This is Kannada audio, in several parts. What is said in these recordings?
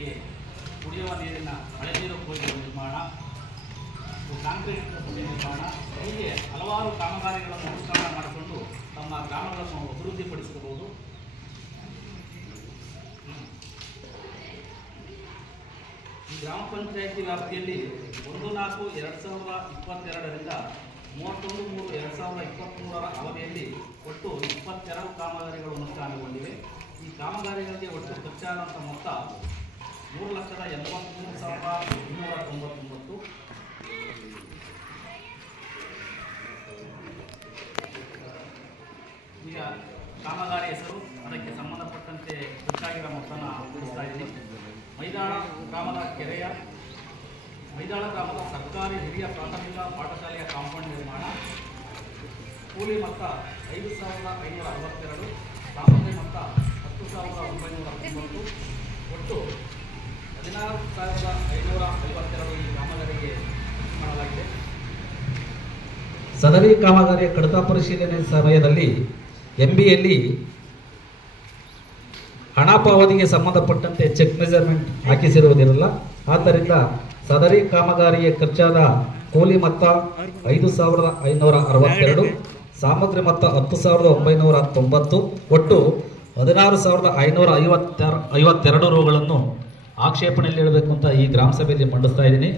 ಕಾಮಗಾರಿಗೆ ಕುಡಿಯುವ ನೀರಿನ ಮಳೆ ನೀರು ಕೊಯ್ಲು ನಿರ್ಮಾಣ, ಕಾಂಕ್ರೀಟ್ ರಸ್ತೆ ನಿರ್ಮಾಣ, ಹೀಗೆ ಹಲವಾರು ಕಾಮಗಾರಿಗಳನ್ನು ಅನುಷ್ಠಾನ ಮಾಡಿಕೊಂಡು ತಮ್ಮ ಗ್ರಾಮಗಳನ್ನು ಅಭಿವೃದ್ಧಿಪಡಿಸಬಹುದು. ಈ ಗ್ರಾಮ ಪಂಚಾಯಿತಿ ವ್ಯಾಪ್ತಿಯಲ್ಲಿ 1/4/2022ರಿಂದ 31/3/2023 ಅವಧಿಯಲ್ಲಿ ಒಟ್ಟು 22 ಕಾಮಗಾರಿಗಳು ಅನುಷ್ಠಾನಗೊಂಡಿವೆ. ಈ ಕಾಮಗಾರಿಗಳಿಗೆ ಒಟ್ಟು ಖರ್ಚಾದಂಥ ಮೊತ್ತ 3,83,299. ಈಗ ಕಾಮಗಾರಿ ಹೆಸರು, ಅದಕ್ಕೆ ಸಂಬಂಧಪಟ್ಟಂತೆ ಖರ್ಚಾಗಿರೋ ಮೊತ್ತನ ತಿಳಿಸ್ತಾ ಇದ್ದೀನಿ. ಮೈದಾಳ ಗ್ರಾಮದ ಸರ್ಕಾರಿ ಹಿರಿಯ ಪ್ರಾಥಮಿಕ ಪಾಠಶಾಲೆಯ ಕಾಂಪೌಂಡ್ ನಿರ್ಮಾಣ, ಕೂಲಿ ಮೊತ್ತ 5,562, ಸಾಮಗ್ರಿ ಮೊತ್ತ 10,990, ಒಟ್ಟು 16,552 ಈ ಕಾಮಗಾರಿಗೆ ಮಾಡಲಾಗಿದೆ. ಸದರಿ ಕಾಮಗಾರಿಯ ಕಡತ ಪರಿಶೀಲನೆ ಸಮಯದಲ್ಲಿ ಎಂಬಿಯಲ್ಲಿ ಹಣ ಪಾವತಿಗೆ ಸಂಬಂಧಪಟ್ಟಂತೆ ಚೆಕ್ ಮೆಜರ್ಮೆಂಟ್ ಹಾಕಿಸಿರುವುದಿರಲ್ಲ. ಆದ್ದರಿಂದ ಸದರಿ ಕಾಮಗಾರಿಯ ಖರ್ಚಾದ ಕೂಲಿ ಮೊತ್ತ 5,562, ಸಾಮಗ್ರಿ ಮೊತ್ತ 10,990, ಒಟ್ಟು 16,552 ರೂಗಳನ್ನು ಆಕ್ಷೇಪಣೆಯಲ್ಲಿ ಇಡಬೇಕು ಅಂತ ಈ ಗ್ರಾಮ ಸಭೆಯಲ್ಲಿ ಮಂಡಿಸ್ತಾ ಇದ್ದೀನಿ.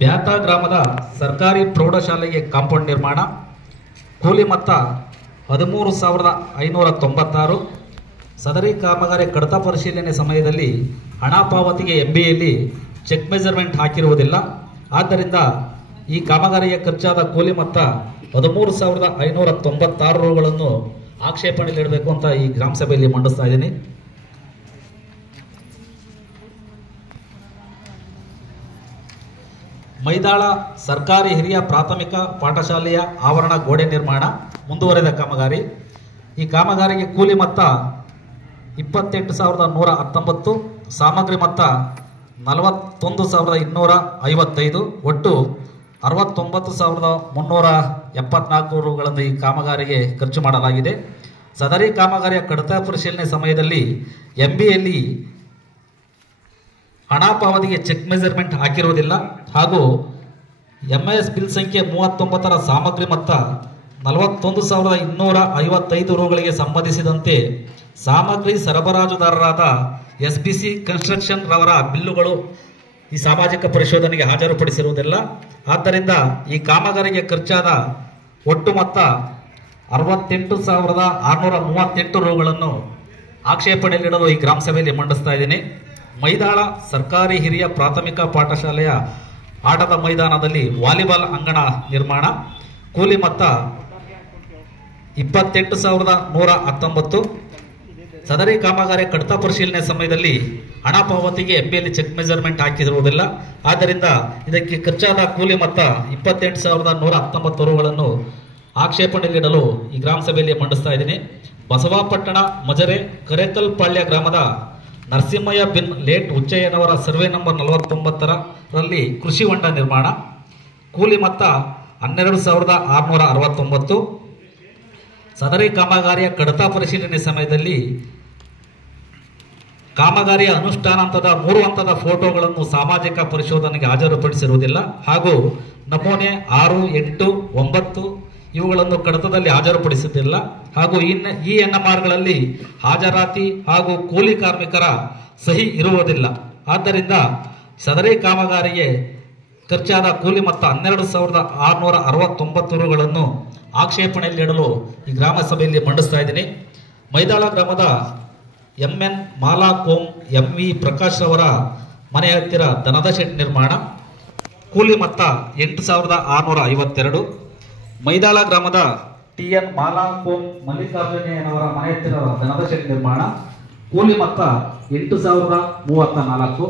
ಬ್ಯಾತ ಗ್ರಾಮದ ಸರ್ಕಾರಿ ಪ್ರೌಢಶಾಲೆಗೆ ಕಾಂಪೌಂಡ್ ನಿರ್ಮಾಣ, ಕೂಲಿ ಮೊತ್ತ 13,596. ಸದರಿ ಕಾಮಗಾರಿ ಕಡತ ಪರಿಶೀಲನೆ ಸಮಯದಲ್ಲಿ ಹಣ ಪಾವತಿಗೆ ಎಂಬಿಯಲ್ಲಿ ಚೆಕ್ ಮೆಜರ್ಮೆಂಟ್ ಹಾಕಿರುವುದಿಲ್ಲ. ಆದ್ದರಿಂದ ಈ ಕಾಮಗಾರಿಯ ಖರ್ಚಾದ ಕೂಲಿ ಮೊತ್ತ 13,596 ರೂಗಳನ್ನು ಆಕ್ಷೇಪಣೆಯಲ್ಲಿ ಇಡಬೇಕು ಅಂತ ಈ ಗ್ರಾಮ ಸಭೆಯಲ್ಲಿ ಮಂಡಿಸ್ತಾ ಇದ್ದೀನಿ. ಮೈದಾಳ ಸರ್ಕಾರಿ ಹಿರಿಯ ಪ್ರಾಥಮಿಕ ಪಾಠಶಾಲೆಯ ಆವರಣ ಗೋಡೆ ನಿರ್ಮಾಣ ಮುಂದುವರೆದ ಕಾಮಗಾರಿ. ಈ ಕಾಮಗಾರಿಗೆ ಕೂಲಿ ಮೊತ್ತ 28,119, ಸಾಮಗ್ರಿ ಮೊತ್ತ 41,255, ಒಟ್ಟು 69,374 ರೂಗಳನ್ನು ಈ ಕಾಮಗಾರಿಗೆ ಖರ್ಚು ಮಾಡಲಾಗಿದೆ. ಸದರಿ ಕಾಮಗಾರಿಯ ಕಡತ ಪರಿಶೀಲನೆ ಸಮಯದಲ್ಲಿ ಎಂಬಿಯಲ್ಲಿ ಹಣ ಪಾವತಿಗೆ ಚೆಕ್ ಮೆಜರ್ಮೆಂಟ್ ಹಾಕಿರುವುದಿಲ್ಲ. ಹಾಗೂ ಎಂಎಸ್ ಬಿಲ್ ಸಂಖ್ಯೆ 39ರ ಸಾಮಗ್ರಿ ಮೊತ್ತ 41,255 ರೂಗಳಿಗೆ ಸಂಬಂಧಿಸಿದಂತೆ ಸಾಮಗ್ರಿ ಸರಬರಾಜುದಾರರಾದ SBC ಕನ್ಸ್ಟ್ರಕ್ಷನ್ ರವರ ಬಿಲ್ಲುಗಳು ಈ ಸಾಮಾಜಿಕ ಪರಿಶೋಧನೆಗೆ ಹಾಜರುಪಡಿಸಿರುವುದಿಲ್ಲ. ಆದ್ದರಿಂದ ಈ ಕಾಮಗಾರಿಗೆ ಖರ್ಚಾದ ಒಟ್ಟು ಮೊತ್ತ 68,638 ರೂಗಳನ್ನು ಆಕ್ಷೇಪಣೆಯಲ್ಲಿಡಲು ಈ ಗ್ರಾಮ ಸಭೆಯಲ್ಲಿ ಮಂಡಿಸ್ತಾ ಇದ್ದೀನಿ. ಮೈದಾಳ ಸರ್ಕಾರಿ ಹಿರಿಯ ಪ್ರಾಥಮಿಕ ಪಾಠಶಾಲೆಯ ಆಟದ ಮೈದಾನದಲ್ಲಿ ವಾಲಿಬಾಲ್ ಅಂಗಣ ನಿರ್ಮಾಣ, ಕೂಲಿ ಮೊತ್ತ 28,119. ಸದರಿ ಕಾಮಗಾರಿ ಕಡತ ಪರಿಶೀಲನೆ ಸಮಯದಲ್ಲಿ ಹಣ ಪಾವತಿಗೆ ಎಂಬಿಯಲ್ಲಿ ಚೆಕ್ ಮೆಜರ್ಮೆಂಟ್ ಹಾಕಿರುವುದಿಲ್ಲ. ಆದ್ದರಿಂದ ಇದಕ್ಕೆ ಖರ್ಚಾದ ಕೂಲಿ ಮೊತ್ತ 28,119 ರೂಗಳನ್ನು ಆಕ್ಷೇಪಣೆಯಲ್ಲಿಡಲು ಈ ಗ್ರಾಮ ಸಭೆಯಲ್ಲಿ ಮಂಡಿಸ್ತಾ ಇದ್ದೀನಿ. ಬಸವಾಪಟ್ಟಣ ಮಜರೆ ಕರೇಕಲ್ಪಾಳ್ಯ ಗ್ರಾಮದ ನರಸಿಂಹಯ್ಯ ಬಿನ್ ಲೇಟ್ ಹುಚ್ಚಯ್ಯನವರ ಸರ್ವೆ ನಂಬರ್ 49ರಲ್ಲಿ ಕೃಷಿ ಹೊಂಡ ನಿರ್ಮಾಣ, ಕೂಲಿ ಮೊತ್ತ 12,669. ಸದರಿ ಕಾಮಗಾರಿಯ ಕಡತ ಪರಿಶೀಲನೆ ಸಮಯದಲ್ಲಿ ಕಾಮಗಾರಿಯ ಅನುಷ್ಠಾನ ಹಂತದ 3 ಹಂತದ ಫೋಟೋಗಳನ್ನು ಸಾಮಾಜಿಕ ಪರಿಶೋಧನೆಗೆ ಹಾಜರುಪಡಿಸಿರುವುದಿಲ್ಲ. ಹಾಗೂ ನಮೂನೆ 6, 8, 9 ಇವುಗಳನ್ನು ಕಡತದಲ್ಲಿ ಹಾಜರುಪಡಿಸುತ್ತಿಲ್ಲ. ಹಾಗೂ ಈ NMRಗಳಲ್ಲಿ ಹಾಜರಾತಿ ಹಾಗೂ ಕೂಲಿ ಕಾರ್ಮಿಕರ ಸಹಿ ಇರುವುದಿಲ್ಲ. ಆದ್ದರಿಂದ ಸದರಿ ಕಾಮಗಾರಿಗೆ ಖರ್ಚಾದ ಕೂಲಿ ಮೊತ್ತ 12,669 ರೂಗಳನ್ನು ಆಕ್ಷೇಪಣೆಯಲ್ಲಿಡಲು ಈ ಗ್ರಾಮ ಸಭೆಯಲ್ಲಿ ಮಂಡಿಸ್ತಾ ಇದ್ದೀನಿ. ಮೈದಾಳ ಗ್ರಾಮದ MN ಮಾಲಾಕೋಂ MV ಪ್ರಕಾಶ್ ಅವರ ಮನೆ ಹತ್ತಿರ ದನದ ಶೆಡ್ ನಿರ್ಮಾಣ, ಕೂಲಿ ಮೊತ್ತ 8,652. ಮೈದಾಳ ಗ್ರಾಮದ TN ಮಾಲಾಕೋಂ ಮಲ್ಲಿಕಾರ್ಜುನಯ್ಯನವರ ಮನೆ ಹತ್ತಿರ ದನದ ಶೆಡ್ ನಿರ್ಮಾಣ, ಕೂಲಿ ಮೊತ್ತ 8,034.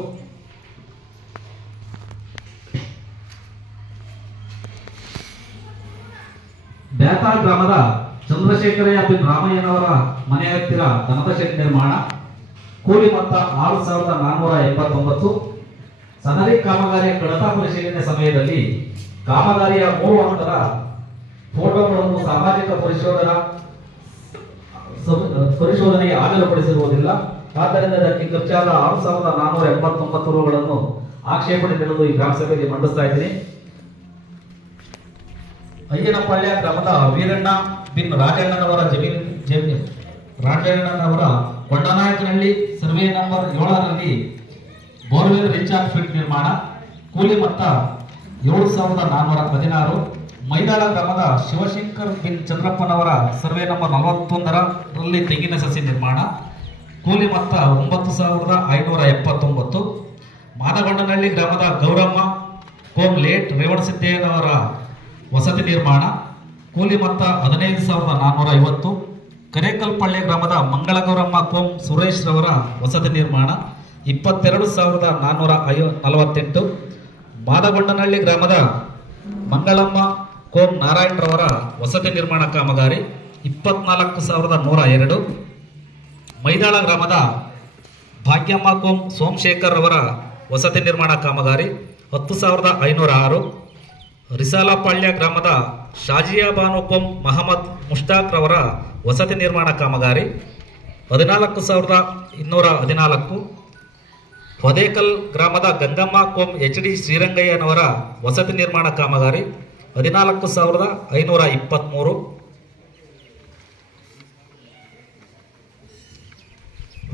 ಬ್ಯಾತಾ ಗ್ರಾಮದ ಚಂದ್ರಶೇಖರಯ್ಯ ಬಿನ್ ರಾಮಯ್ಯನವರ ಮನೆ ಹತ್ತಿರ ದನದ ಶೆಡ್ ನಿರ್ಮಾಣ, ಕೂಲಿ ಮೊತ್ತ 6,489. ಸದರಿ ಕಾಮಗಾರಿಯ ಕಡತ ಪರಿಶೀಲನೆ ಸಮಯದಲ್ಲಿ ಕಾಮಗಾರಿಯ 3 ಹಂತದ ಫೋಟೋಗಳನ್ನು ಸಾಮಾಜಿಕ ಪರಿಶೋಧನೆಗೆ ಹಾಜರುಪಡಿಸಿರುವುದಿಲ್ಲ. ಆದ್ದರಿಂದ ಇದಕ್ಕೆ ಖರ್ಚಾದ 6,489 ರೂಗಳನ್ನು ಆಕ್ಷೇಪಣೆ ನೀಡಲು ಈ ಗ್ರಾಮ ಸಭೆಯಲ್ಲಿ ಮಂಡಿಸ್ತಾ ಇದ್ದೀನಿ. ಅಯ್ಯನಪಾಳ್ಯ ಗ್ರಾಮದ ವೀರಣ್ಣ ಬಿನ್ ರಾಜಣ್ಣನವರ ರಾಜಣ್ಣನವರ ಕೊಂಡನಾಯಕನಹಳ್ಳಿ ಸರ್ವೆ ನಂಬರ್ 7ರಲ್ಲಿ ಬೋರ್ವೆಲ್ ರೀಚಾರ್ಜ್ ಫಿಟ್ ನಿರ್ಮಾಣ, ಕೂಲಿ ಮೊತ್ತ 7,416. ಮೈದಾಳ ಗ್ರಾಮದ ಶಿವಶಂಕರ್ ಬಿನ್ ಚಂದ್ರಪ್ಪನವರ ಸರ್ವೆ ನಂಬರ್ 41ರಲ್ಲಿ ತೆಂಗಿನ ಸಸಿ ನಿರ್ಮಾಣ, ಕೂಲಿ ಮೊತ್ತ 9,579. ಮಾದಗೊಂಡನಹಳ್ಳಿ ಗ್ರಾಮದ ಗೌರಮ್ಮ ಕೋಮ್ ಲೇಟ್ ರೇವಣಸಿದ್ದೇನವರ ವಸತಿ ನಿರ್ಮಾಣ, ಕೂಲಿ ಮೊತ್ತ 15,450. ಕರೇಕಲ್ಪಳ್ಳಿ ಗ್ರಾಮದ ಮಂಗಳಗೌರಮ್ಮ ಕೋಮ್ ಸುರೇಶ್ ರವರ ವಸತಿ ನಿರ್ಮಾಣ 22,448. ಮಾದಗೊಂಡನಹಳ್ಳಿ ಗ್ರಾಮದ ಮಂಗಳಮ್ಮ ಕೋಮ್ ನಾರಾಯಣ್ ರವರ ವಸತಿ ನಿರ್ಮಾಣ ಕಾಮಗಾರಿ 24,102. ಮೈದಾಳ ಗ್ರಾಮದ ಭಾಗ್ಯಮ್ಮ ಕೋಮ್ ಸೋಮಶೇಖರ್ ರವರ ವಸತಿ ನಿರ್ಮಾಣ ಕಾಮಗಾರಿ 10,506. ರಿಸಾಲಪಾಳ್ಯ ಗ್ರಾಮದ ಶಾಜಿಯಾ ಬಾನು ಕೋಮ್ ಮಹಮ್ಮದ್ ಮುಷ್ತಾಕ್ ರವರ ವಸತಿ ನಿರ್ಮಾಣ ಕಾಮಗಾರಿ 14,214. ಹೊದೇಕಲ್ ಗ್ರಾಮದ ಗಂಗಮ್ಮ ಕೋಮ್ HD ಶ್ರೀರಂಗಯ್ಯನವರ ವಸತಿ ನಿರ್ಮಾಣ ಕಾಮಗಾರಿ 14,523.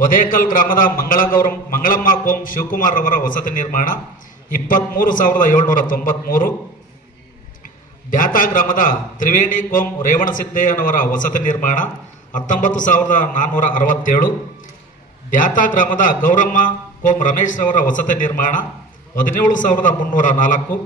ಹೊದೇಕಲ್ ಗ್ರಾಮದ ಮಂಗಳಮ್ಮ ಕೋಮ್ ಶಿವಕುಮಾರ್ ರವರ ವಸತಿ ನಿರ್ಮಾಣ 23,793. ಬ್ಯಾತಾ ಗ್ರಾಮದ ತ್ರಿವೇಣಿ ಕೋಮ್ ರೇವಣಸಿದ್ದೇನವರ ವಸತಿ ನಿರ್ಮಾಣ 19,467. ಬ್ಯಾತಾ ಗ್ರಾಮದ ಗೌರಮ್ಮ ಕೋಮ್ ರಮೇಶ್ ರವರ ವಸತಿ ನಿರ್ಮಾಣ 17,304.